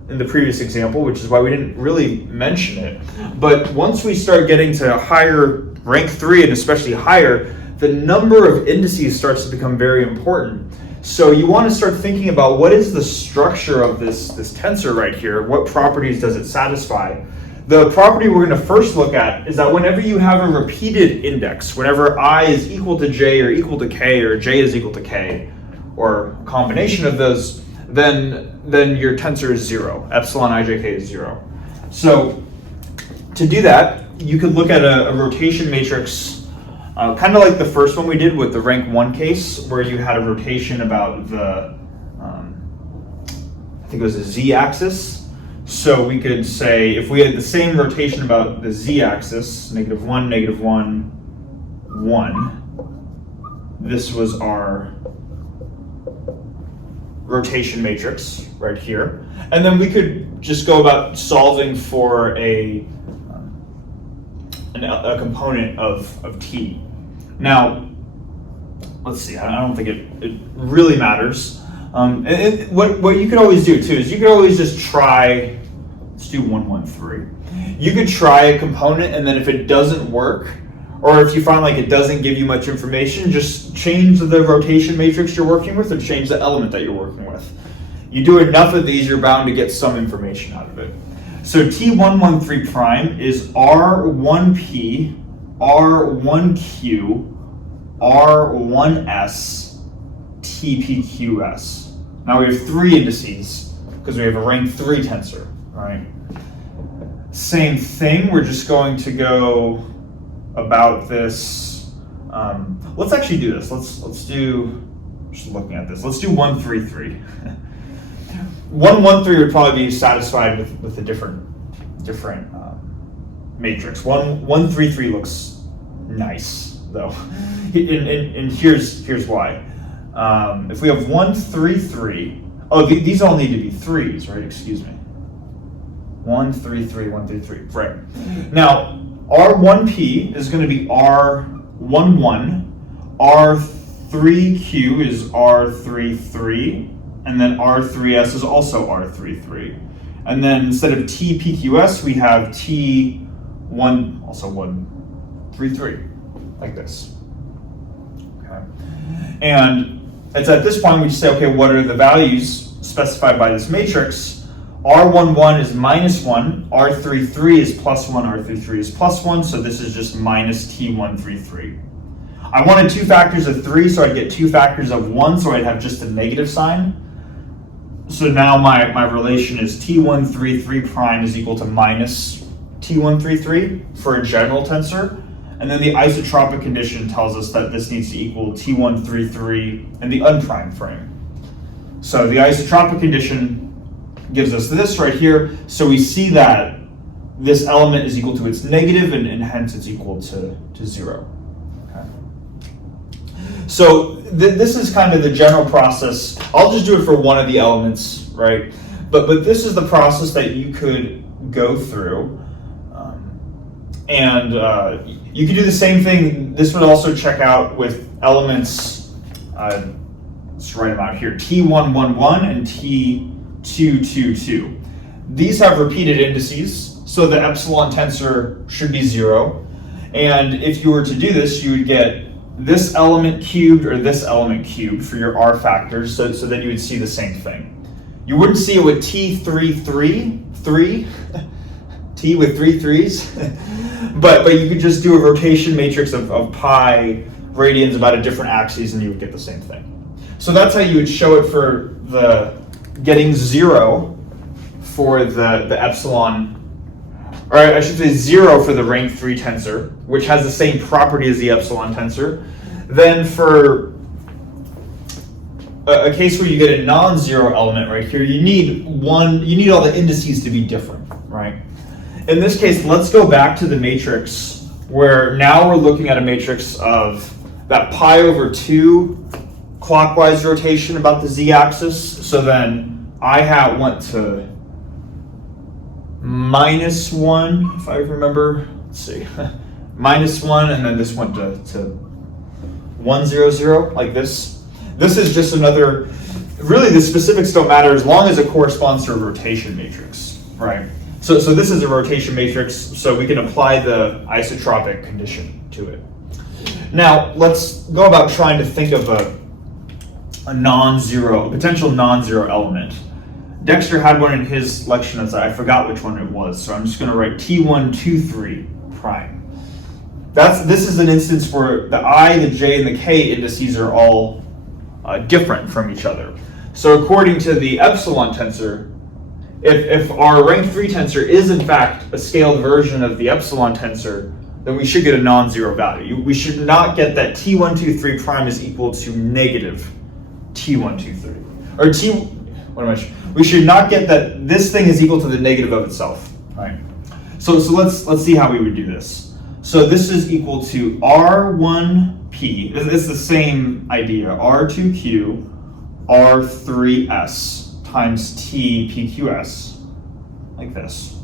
in the previous example, which is why we didn't really mention it. But once we start getting to higher rank 3 and especially higher, the number of indices starts to become very important. So you want to start thinking about what is the structure of this tensor right here? What properties does it satisfy? The property we're going to first look at is that whenever you have a repeated index, whenever I is equal to j or equal to k or j is equal to k, or a combination of those, then your tensor is 0. Epsilon ijk is 0. So to do that, you could look at a rotation matrix, kind of like the first one we did with the rank 1 case, where you had a rotation about the, I think it was a z-axis. So we could say, if we had the same rotation about the z-axis, -1, -1, 1, this was our rotation matrix right here. And then we could just go about solving for a component of t. Now, let's see, I don't think it really matters. What you could always do too is you could always just try, let's do 1, 1, 3. You could try a component, and then if it doesn't work, or if you find like it doesn't give you much information, just change the rotation matrix you're working with, or change the element that you're working with. You do enough of these, you're bound to get some information out of it. So T113 prime is R1P, R1Q, R1S, TPQS. Now we have 3 indices because we have a rank 3 tensor, right? Same thing, we're just going to go about this. Let's actually do this. Let's do, just looking at this, let's do 1, 3, 3. 1, 1, 3 would probably be satisfied with a different matrix. 1, 1, 3, 3 looks nice though, and here's why. If we have 1, 3, 3, oh, these all need to be 3s, right? Excuse me. 1, 3, 3, 1, 3, 3. Right. Now, R1P is going to be R11, R3Q is R33, and then R3S is also R33. And then instead of TPQS, we have T1, also 1, 3, 3, like this. Okay. And it's at this point we just say, okay, what are the values specified by this matrix? R11 is -1, R33 is +1, R33 is +1, so this is just minus T133. I wanted 2 factors of 3, so I'd get 2 factors of 1, so I'd have just a negative sign. So now my relation is T133 prime is equal to minus T133 for a general tensor. And then the isotropic condition tells us that this needs to equal T133 in the unprimed frame. So the isotropic condition gives us this right here. So we see that this element is equal to its negative, and hence it's equal to 0. Okay. So this is kind of the general process. I'll just do it for one of the elements right? But this is the process that you could go through. You could do the same thing. This would also check out with elements, let's write them out here, T111 and T222. These have repeated indices, so the epsilon tensor should be 0. And if you were to do this, you would get this element cubed or this element cubed for your R factors, so then you would see the same thing. You wouldn't see it with T3 T with 3 3s, but you could just do a rotation matrix of pi radians about a different axes and you would get the same thing. So that's how you would show it for the getting 0 for the epsilon, or I should say 0 for the rank 3 tensor, which has the same property as the epsilon tensor. Then for a case where you get a non-zero element right here, you need all the indices to be different, right? In this case, let's go back to the matrix where now we're looking at a matrix of that pi over 2 clockwise rotation about the z-axis. So then I went to -1, if I remember. Let's see, -1, and then this went to 1 0 0 like this. This is just another. Really, the specifics don't matter as long as it corresponds to a rotation matrix, right? So this is a rotation matrix, so we can apply the isotropic condition to it. Now let's go about trying to think of a potential non-zero element. Dexter had one in his lecture notes. I forgot which one it was, so I'm just going to write T123 prime. This is an instance where the I, the J, and the K indices are all different from each other. So according to the epsilon tensor, if our rank 3 tensor is in fact a scaled version of the epsilon tensor, then we should get a non-zero value. We should not get that T123 prime is equal to negative T123. Or we should not get that this thing is equal to the negative of itself, right? So let's see how we would do this. So this is equal to R1P. It's the same idea. R2Q, R3S times TPQS, like this.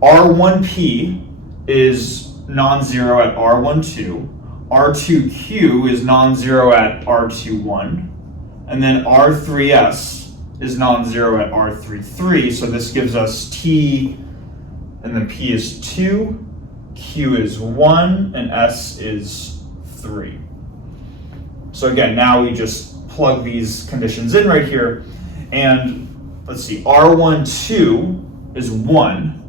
R1P is non-zero at R12. R2Q is non-zero at R21. And then R3S is non-zero at R33. So this gives us T, and then P is 2, Q is 1, and S is 3. So again, now we just plug these conditions in right here. And let's see, R12 is 1,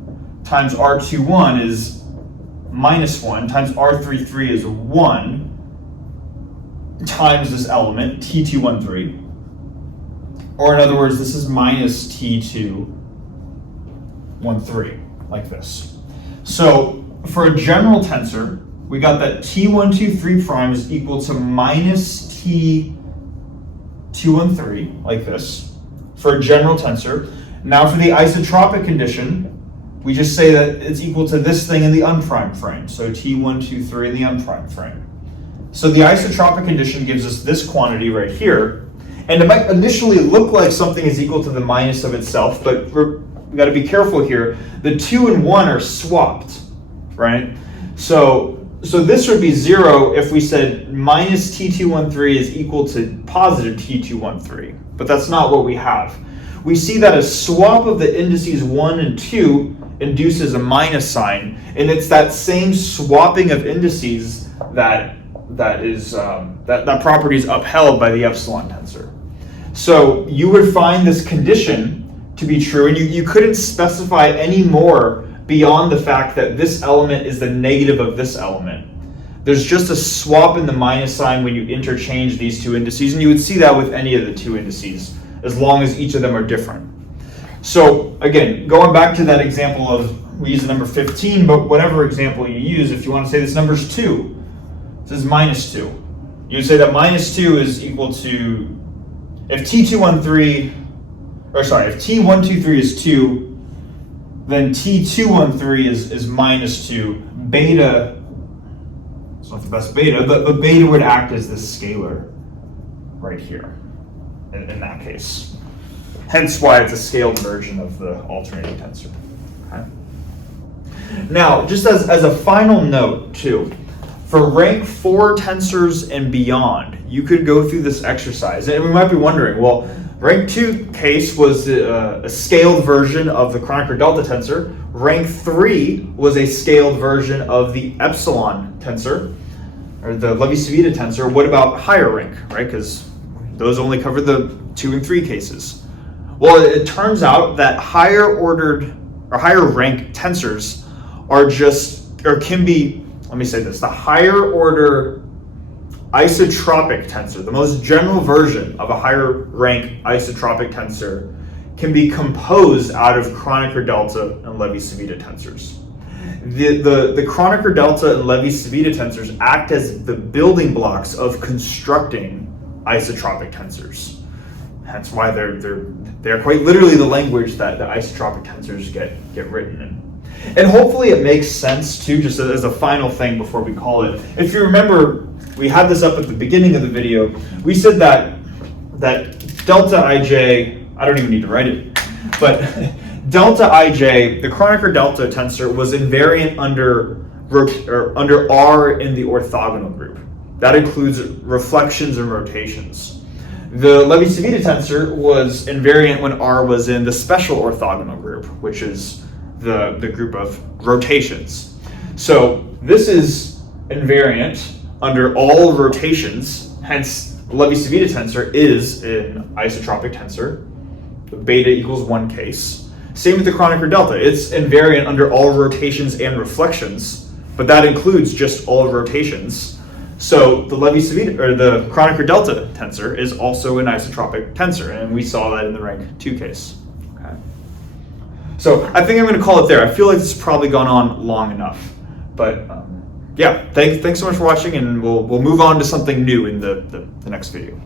times R21 is -1, times R33 is 1, times this element, T213. Or in other words, this is minus T213, like this. So for a general tensor, we got that T123 prime is equal to minus T213, like this, for a general tensor. Now for the isotropic condition, we just say that it's equal to this thing in the unprimed frame, so T123 in the unprimed frame. So the isotropic condition gives us this quantity right here, and it might initially look like something is equal to the minus of itself, but we got to be careful here. The 2 and 1 are swapped, right? So this would be 0 if we said minus T213 is equal to positive T213, but that's not what we have. We see that a swap of the indices 1 and 2 induces a minus sign, and it's that same swapping of indices that property is upheld by the epsilon tensor. So you would find this condition to be true, and you couldn't specify any more beyond the fact that this element is the negative of this element. There's just a swap in the minus sign when you interchange these two indices, and you would see that with any of the two indices, as long as each of them are different. So again, going back to that example of, we use the number 15, but whatever example you use, if you want to say this number is 2, this is minus 2. You would say that minus 2 is equal to, if T123 is 2, then T213 is minus 2. Beta, it's not the best beta, but beta would act as this scalar right here in that case. hence why it's a scaled version of the alternating tensor. Okay? Now, just as a final note too, for rank 4 tensors and beyond, you could go through this exercise. And we might be wondering, well, rank 2 case was a scaled version of the Kronecker delta tensor. Rank 3 was a scaled version of the epsilon tensor, or the Levi-Civita tensor. What about higher rank, right? Because those only cover the 2 and 3 cases. Well, it turns out that higher ordered or higher rank tensors are just, or can be, let me say this, the higher order isotropic tensor, the most general version of a higher rank isotropic tensor, can be composed out of Kronecker delta and Levi-Civita tensors. The Kronecker delta and Levi-Civita tensors act as the building blocks of constructing isotropic tensors. Hence why they're quite literally the language that the isotropic tensors get written in. And hopefully it makes sense too, just as a final thing before we call it. If you remember, we had this up at the beginning of the video. We said that delta ij, I don't even need to write it, but delta ij, the Kronecker delta tensor, was invariant under R in the orthogonal group. That includes reflections and rotations. The Levi-Civita tensor was invariant when R was in the special orthogonal group, which is the group of rotations. So this is invariant under all rotations, hence Levi-Civita tensor is an isotropic tensor, the beta equals 1 case. Same with the Kronecker delta, it's invariant under all rotations and reflections, but that includes just all rotations. So the Levi-Civita, or the Kronecker delta tensor, is also an isotropic tensor, and we saw that in the rank 2 case. Okay. So I think I'm going to call it there. I feel like this has probably gone on long enough, but yeah, thanks so much for watching, and we'll move on to something new in the next video.